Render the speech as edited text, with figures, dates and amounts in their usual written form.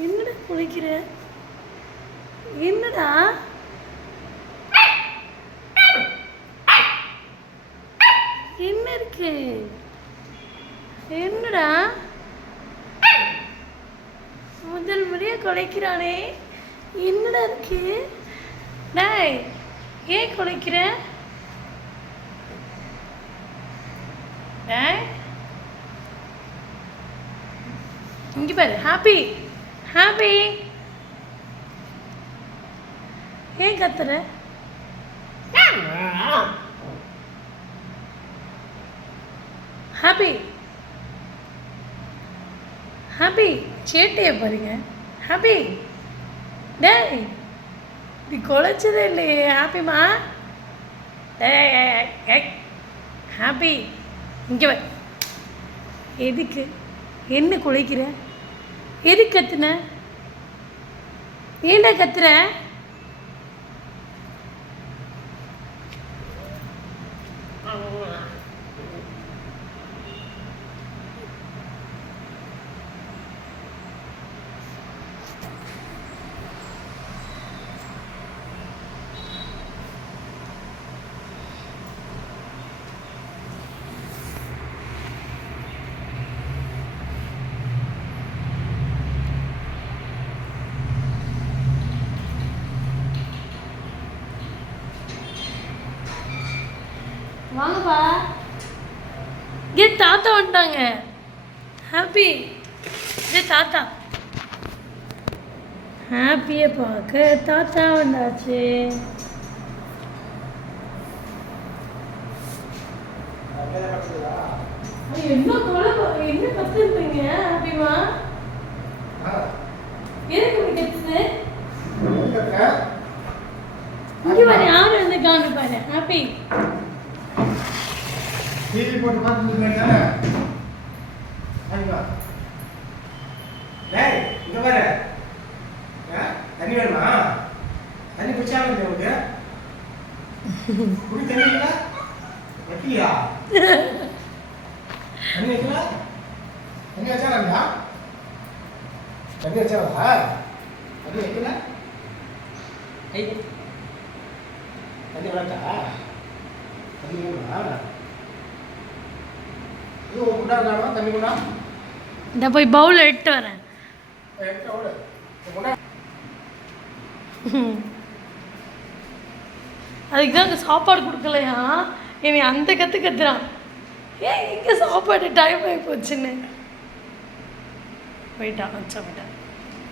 என்னடா குளிக்கிற? என்னடா என்ன இருக்கு? என்னடா முதல் முறையா குலைக்கிறானே, என்னடா இருக்கு? டேய், ஏன் குலைக்கிற? டேய், இங்க பாரு. ஹாப்பி ஹாப்பி, ஏன் கத்துற? ஹாப்பி ஹாப்பி, சேட்டையை பாருங்க. ஹாப்பி, டேய் நீ குலைச்சதே இல்லையே. ஹாப்பிமா, டேய் ஹாப்பி, இங்கே வா. எதுக்கு என்ன குலைக்கிற? எதுக்கு கத்துன? ஏண்டா கத்துற? வாங்கப்பா, ஏ தாத்தா வந்துட்டாங்க. ஹாப்பி, ஏ தாத்தா. ஹாப்பியை பார்க்க தாத்தா வந்தாச்சு. என்ன கொலை, என்ன கத்துருப்பீங்க? ஹாப்பிமா, எதுக்கு இப்படி கத்துது? இங்கே பாரு, யாரும் வந்து காணு பாரு. ஹாப்பி, டிவி போட்டு பார்த்துட்டு டேய் இங்க பாரு, தண்ணி வேணுமா? தண்ணி குடிச்சாலும் உங்களுக்கு குடி. தண்ணி வைக்கல வைக்கலையா? தண்ணி வைக்கல? தண்ணி வச்சாரா? தண்ணி வச்சாரா? தண்ணி வைக்கல? தண்ணி வளர்த்தா? தண்ணி வேணுமா? இந்த போய் பவுல் எடுத்து வரேன். அதுக்கு தான் அங்கே சாப்பாடு கொடுக்கலையா? என்னை அந்த கத்துறான். ஏன் இங்கே சாப்பாடு டைம் ஆகி போச்சுன்னு போயிட்டான். வச்சா போயிட்டான்.